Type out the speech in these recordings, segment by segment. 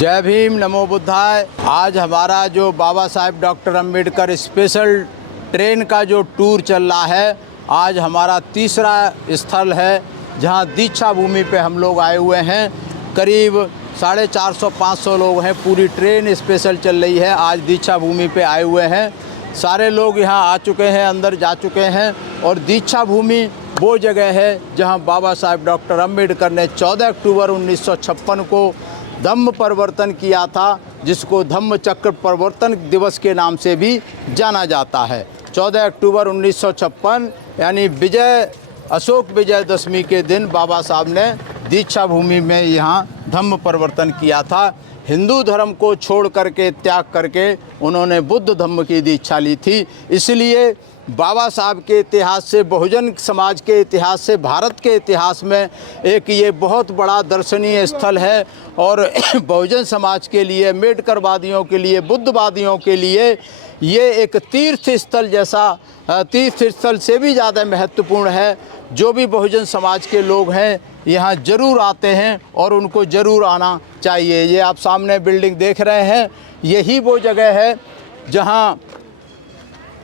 जय भीम, नमो बुद्धाय। आज हमारा जो Baba Saheb doctor Ambedkar special train का जो टूर चल रहा है, आज हमारा तीसरा स्थल है जहां दीक्षा भूमि पे हम लोग आए हुए हैं। करीब 450-500 लोग हैं। पूरी ट्रेन स्पेशल चल रही है। आज दीक्षा भूमि पे आए हुए हैं। सारे लोग यहां आ चुके हैं, अंदर जा चुके हैं। और दीक्षा भूमि वो जगह है जहां बाबा साहेब डॉक्टर अम्बेडकर ने 14 अक्टूबर 1956 को धम्म परिवर्तन किया था, जिसको धम्म चक्र परिवर्तन दिवस के नाम से भी जाना जाता है। 14 अक्टूबर 1956 यानी अशोक विजयदशमी के दिन बाबा साहब ने दीक्षा भूमि में यहाँ धम्म परिवर्तन किया था। हिंदू धर्म को छोड़ करके, त्याग करके उन्होंने बुद्ध धम्म की दीक्षा ली थी। इसलिए बाबा साहब के इतिहास से, बहुजन समाज के इतिहास से, भारत के इतिहास में एक ये बहुत बड़ा दर्शनीय स्थल है। और बहुजन समाज के लिए, अम्बेडकरवादियों के लिए, बुद्धवादियों के लिए ये एक तीर्थ स्थल जैसा, तीर्थ स्थल से भी ज़्यादा महत्वपूर्ण है। जो भी बहुजन समाज के लोग हैं यहाँ ज़रूर आते हैं और उनको ज़रूर आना चाहिए। ये आप सामने बिल्डिंग देख रहे हैं, यही वो जगह है जहाँ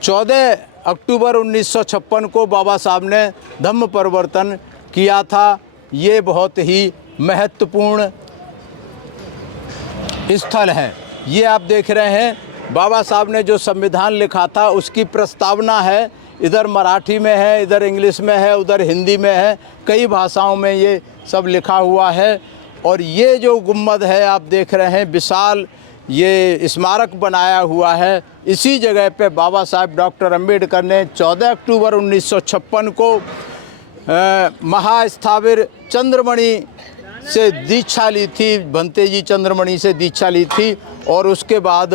14 अक्टूबर 1956 को बाबा साहब ने धम्म परिवर्तन किया था। ये बहुत ही महत्वपूर्ण स्थल है। ये आप देख रहे हैं, बाबा साहब ने जो संविधान लिखा था उसकी प्रस्तावना है। इधर मराठी में है, इधर इंग्लिश में है, उधर हिंदी में है, कई भाषाओं में ये सब लिखा हुआ है। और ये जो गुम्बद है आप देख रहे हैं, विशाल ये स्मारक बनाया हुआ है। इसी जगह पे बाबा साहब डॉक्टर अम्बेडकर ने 14 अक्टूबर 1956 को महास्थाविर चंद्रमणि से दीक्षा ली थी, भंते जी चंद्रमणि से दीक्षा ली थी। और उसके बाद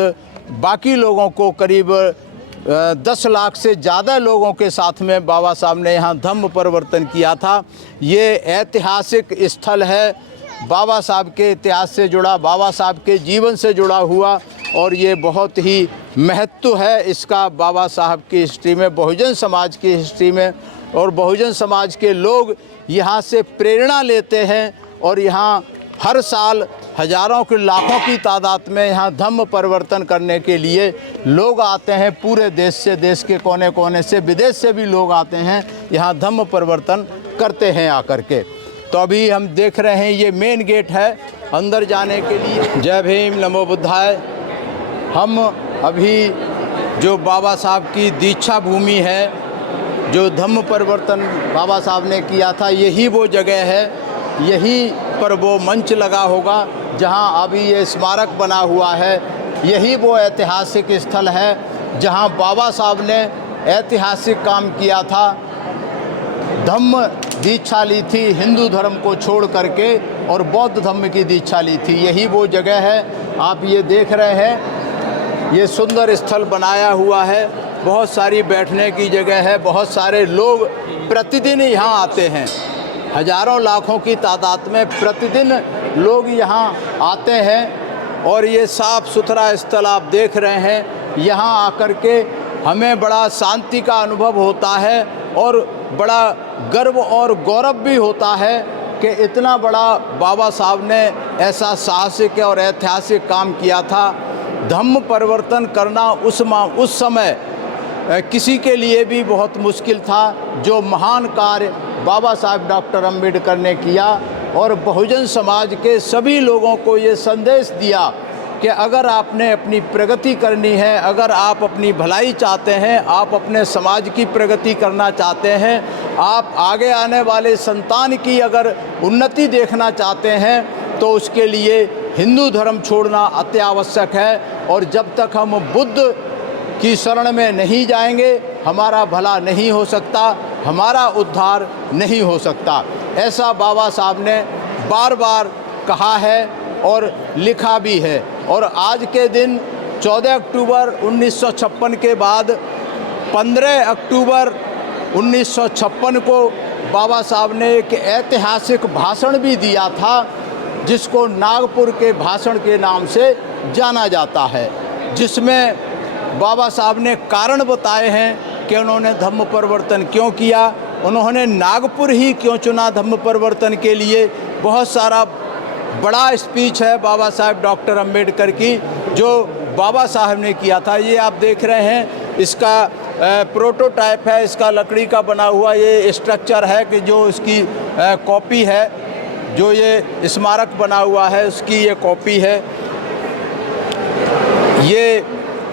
बाकी लोगों को, करीब 10 लाख से ज़्यादा लोगों के साथ में बाबा साहब ने यहाँ धम्म परिवर्तन किया था। ये ऐतिहासिक स्थल है, बाबा साहब के इतिहास से जुड़ा, बाबा साहब के जीवन से जुड़ा हुआ। और ये बहुत ही महत्व है इसका बाबा साहब की हिस्ट्री में, बहुजन समाज की हिस्ट्री में। और बहुजन समाज के लोग यहाँ से प्रेरणा लेते हैं और यहाँ हर साल हज़ारों के, लाखों की तादाद में यहाँ धम्म परिवर्तन करने के लिए लोग आते हैं। पूरे देश से, देश के कोने कोने से, विदेश से भी लोग आते हैं, यहाँ धम्म परिवर्तन करते हैं आकर के। तो अभी हम देख रहे हैं ये मेन गेट है अंदर जाने के लिए। जय भीम, नमो बुद्धाय। हम अभी जो बाबा साहब की दीक्षा भूमि है, जो धम्म परिवर्तन बाबा साहब ने किया था, यही वो जगह है। यही पर वो मंच लगा होगा जहां अभी ये स्मारक बना हुआ है। यही वो ऐतिहासिक स्थल है जहां बाबा साहब ने ऐतिहासिक काम किया था, धम्म दीक्षा ली थी, हिंदू धर्म को छोड़ करके, और बौद्ध धम्म की दीक्षा ली थी। यही वो जगह है। आप ये देख रहे हैं, ये सुंदर स्थल बनाया हुआ है। बहुत सारी बैठने की जगह है। बहुत सारे लोग प्रतिदिन यहाँ आते हैं, हज़ारों लाखों की तादाद में प्रतिदिन लोग यहाँ आते हैं। और ये साफ़ सुथरा स्थल आप देख रहे हैं। यहाँ आकर के हमें बड़ा शांति का अनुभव होता है और बड़ा गर्व और गौरव भी होता है कि इतना बड़ा बाबा साहब ने ऐसा साहसिक और ऐतिहासिक काम किया था। धम्म परिवर्तन करना उस समय किसी के लिए भी बहुत मुश्किल था। जो महान कार्य बाबा साहब डॉक्टर अम्बेडकर ने किया और बहुजन समाज के सभी लोगों को ये संदेश दिया कि अगर आपने अपनी प्रगति करनी है, अगर आप अपनी भलाई चाहते हैं, आप अपने समाज की प्रगति करना चाहते हैं, आप आगे आने वाले संतान की अगर उन्नति देखना चाहते हैं, तो उसके लिए हिंदू धर्म छोड़ना अति आवश्यक है। और जब तक हम बुद्ध की शरण में नहीं जाएंगे, हमारा भला नहीं हो सकता, हमारा उद्धार नहीं हो सकता। ऐसा बाबा साहब ने बार बार कहा है और लिखा भी है। और आज के दिन 14 अक्टूबर 1956 के बाद 15 अक्टूबर 1956 को बाबा साहब ने एक ऐतिहासिक भाषण भी दिया था, जिसको नागपुर के भाषण के नाम से जाना जाता है, जिसमें बाबा साहब ने कारण बताए हैं कि उन्होंने धम्म परिवर्तन क्यों किया, उन्होंने नागपुर ही क्यों चुना धम्म परिवर्तन के लिए। बहुत सारा बड़ा स्पीच है बाबा साहब डॉक्टर अंबेडकर की, जो बाबा साहब ने किया था। ये आप देख रहे हैं, इसका प्रोटोटाइप है, इसका लकड़ी का बना हुआ ये स्ट्रक्चर है कि जो इसकी कॉपी है, जो ये स्मारक बना हुआ है उसकी ये कॉपी है। ये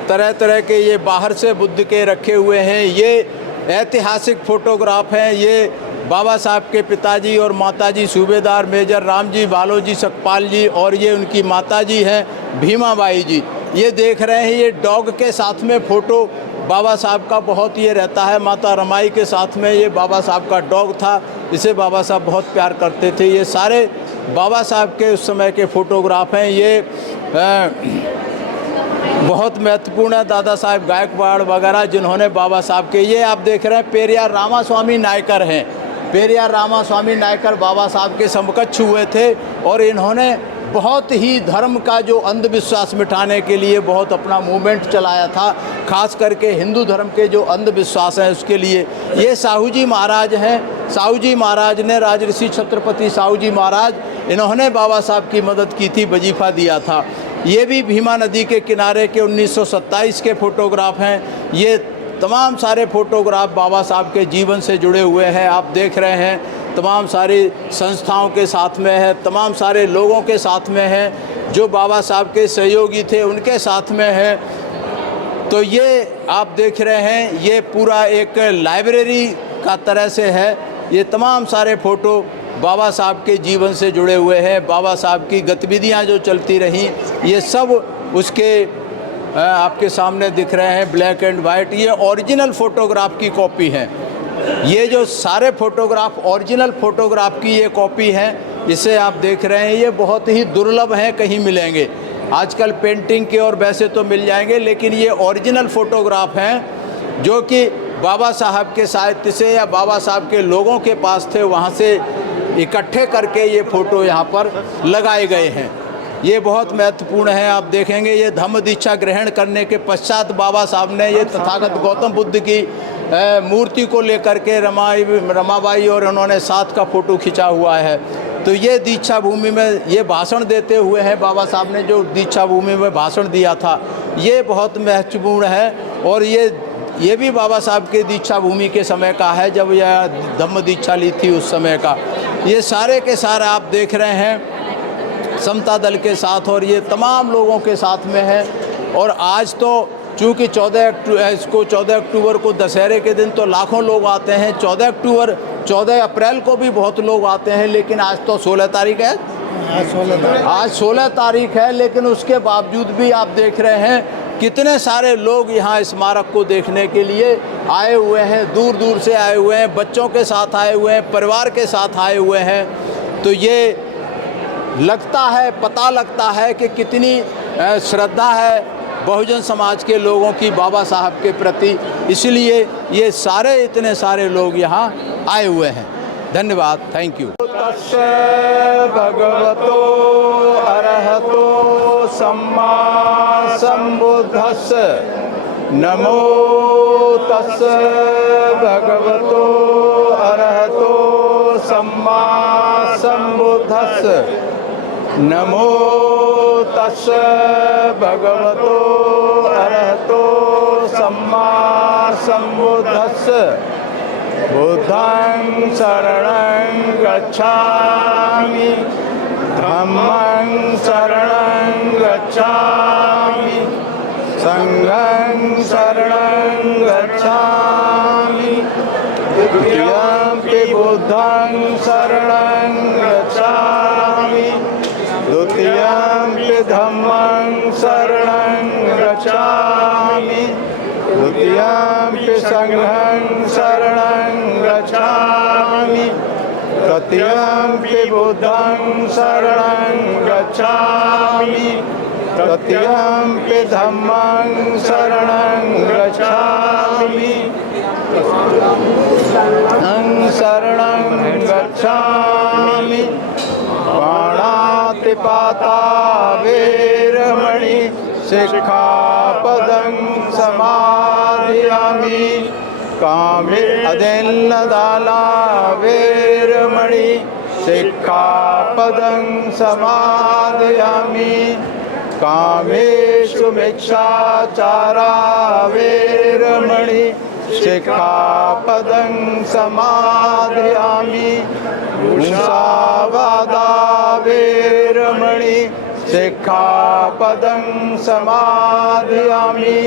तरह तरह के ये बाहर से बुद्ध के रखे हुए हैं, ये ऐतिहासिक फ़ोटोग्राफ हैं। ये बाबा साहब के पिताजी और माताजी सूबेदार मेजर रामजी बालोजी सकपाल जी, और ये उनकी माताजी हैं भीमाबाई जी। ये देख रहे हैं, ये डॉग के साथ में फ़ोटो बाबा साहब का बहुत ये रहता है। माता रमाई के साथ में ये बाबा साहब का डॉग था, इसे बाबा साहब बहुत प्यार करते थे। ये सारे बाबा साहब के उस समय के फ़ोटोग्राफ हैं। ये बहुत महत्वपूर्ण है, दादा साहब गायकवाड़ वगैरह जिन्होंने बाबा साहब के, ये आप देख रहे हैं पेरियार रामास्वामी नायकर हैं। पेरियार रामास्वामी नायकर बाबा साहब के समकक्ष हुए थे, और इन्होंने बहुत ही धर्म का जो अंधविश्वास मिटाने के लिए बहुत अपना मूवमेंट चलाया था, खास करके हिंदू धर्म के जो अंधविश्वास हैं उसके लिए। ये साहू जी महाराज हैं, साहू जी महाराज ने, राजऋषि छत्रपति साहू जी महाराज, इन्होंने बाबा साहब की मदद की थी, वजीफ़ा दिया था। ये भी भीमा नदी के किनारे के 1927 के फ़ोटोग्राफ हैं। ये तमाम सारे फ़ोटोग्राफ बाबा साहब के जीवन से जुड़े हुए हैं। आप देख रहे हैं, तमाम सारी संस्थाओं के साथ में है, तमाम सारे लोगों के साथ में है, जो बाबा साहब के सहयोगी थे उनके साथ में है। तो ये आप देख रहे हैं, ये पूरा एक लाइब्रेरी का तरह से है। ये तमाम सारे फ़ोटो बाबा साहब के जीवन से जुड़े हुए हैं। बाबा साहब की गतिविधियां जो चलती रहीं, ये सब उसके आपके सामने दिख रहे हैं, ब्लैक एंड वाइट। ये ओरिजिनल फ़ोटोग्राफ की कॉपी हैं। ये जो सारे फ़ोटोग्राफ ओरिजिनल फ़ोटोग्राफ की ये कॉपी है, इसे आप देख रहे हैं। ये बहुत ही दुर्लभ हैं, कहीं मिलेंगे। आजकल पेंटिंग के और वैसे तो मिल जाएंगे, लेकिन ये ओरिजिनल फ़ोटोग्राफ हैं जो कि बाबा साहब के साहित्य से या बाबा साहब के लोगों के पास थे, वहाँ से इकट्ठे करके ये फ़ोटो यहाँ पर लगाए गए हैं। ये बहुत महत्वपूर्ण है। आप देखेंगे, ये धम्म दीक्षा ग्रहण करने के पश्चात बाबा साहब ने ये तथागत गौतम बुद्ध की मूर्ति को लेकर के रमाबाई और उन्होंने साथ का फ़ोटो खिंचा हुआ है। तो ये दीक्षा भूमि में ये भाषण देते हुए हैं, बाबा साहब ने जो दीक्षा भूमि में भाषण दिया था, ये बहुत महत्वपूर्ण है। और ये भी बाबा साहब के दीक्षा भूमि के समय का है, जब यह धम्म दीक्षा ली थी उस समय का। ये सारे के सारे आप देख रहे हैं समता दल के साथ, और ये तमाम लोगों के साथ में है। और आज तो चूँकि 14 अक्टूबर को दशहरे के दिन तो लाखों लोग आते हैं, 14 अप्रैल को भी बहुत लोग आते हैं, लेकिन आज तो 16 तारीख है, आज 16 तारीख है। लेकिन उसके बावजूद भी आप देख रहे हैं कितने सारे लोग यहाँ स्मारक को देखने के लिए आए हुए हैं, दूर दूर से आए हुए हैं, बच्चों के साथ आए हुए हैं, परिवार के साथ आए हुए हैं। तो ये लगता है, पता लगता है कि कितनी श्रद्धा है बहुजन समाज के लोगों की बाबा साहब के प्रति, इसलिए ये सारे इतने सारे लोग यहाँ आए हुए हैं। धन्यवाद, थैंक यू। तस्य भगवतो अरहतो सम्मा सम्बुद्धस्य नमो तस्य भगवतो अरहतो सम्मा सम्बुद्धस्य नमो तस्य भगवतो अरहतो सम्मा सम्बुद्धस्य बुद्धं शरणं गच्छामि धम्मं शरणं गच्छामि संघं शरणं गच्छामि द्वितीयंपि बुद्धं शरणं गच्छामि द्वितीयंपि धम्मं शरणं गच्छामि द्वितीयंपि संघं शरणं गच्छामि तृतीयंपि बुद्धं शरणं गच्छामि तृतीयंपि धम्मं शरणं गच्छामि शरणं गच्छामि पाणातिपाता वेरमणि शिक्षापदं समादयामि कामे अदिन्नदाना वेरमणि सिक्खापदं समादयामि कामेषु मिच्छाचारा वेरमणि सिक्खापदं समादयामि मुसावादा वेरमणि सिक्खापदं समादयामि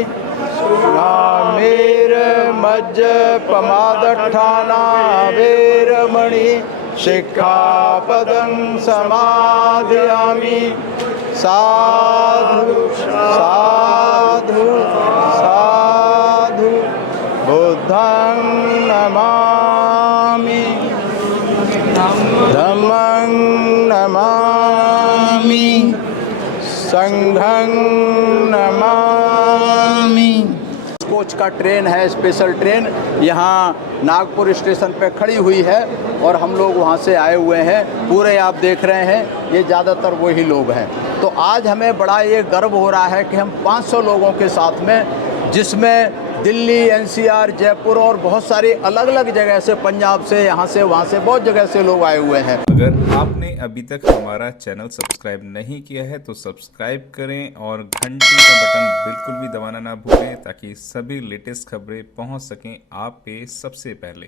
कामेरमज्जपमादट्ठाना वेरमणि सिक्खापदं समादयामि साधु साधु साधु बुद्धं नमामि धम्मं नमामि संघं नमामि। कोच का ट्रेन है, स्पेशल ट्रेन यहाँ नागपुर स्टेशन पे खड़ी हुई है और हम लोग वहाँ से आए हुए हैं। पूरे आप देख रहे हैं ये ज़्यादातर वही लोग हैं। तो आज हमें बड़ा ये गर्व हो रहा है कि हम 500 लोगों के साथ में, जिसमें दिल्ली, एनसीआर, जयपुर और बहुत सारी अलग अलग जगह से, पंजाब से, यहाँ से वहाँ से, बहुत जगह से लोग आए हुए हैं। अगर आपने अभी तक हमारा चैनल सब्सक्राइब नहीं किया है तो सब्सक्राइब करें और घंटी का बटन बिल्कुल भी दबाना ना भूलें ताकि सभी लेटेस्ट खबरें पहुंच सकें आप पे सबसे पहले।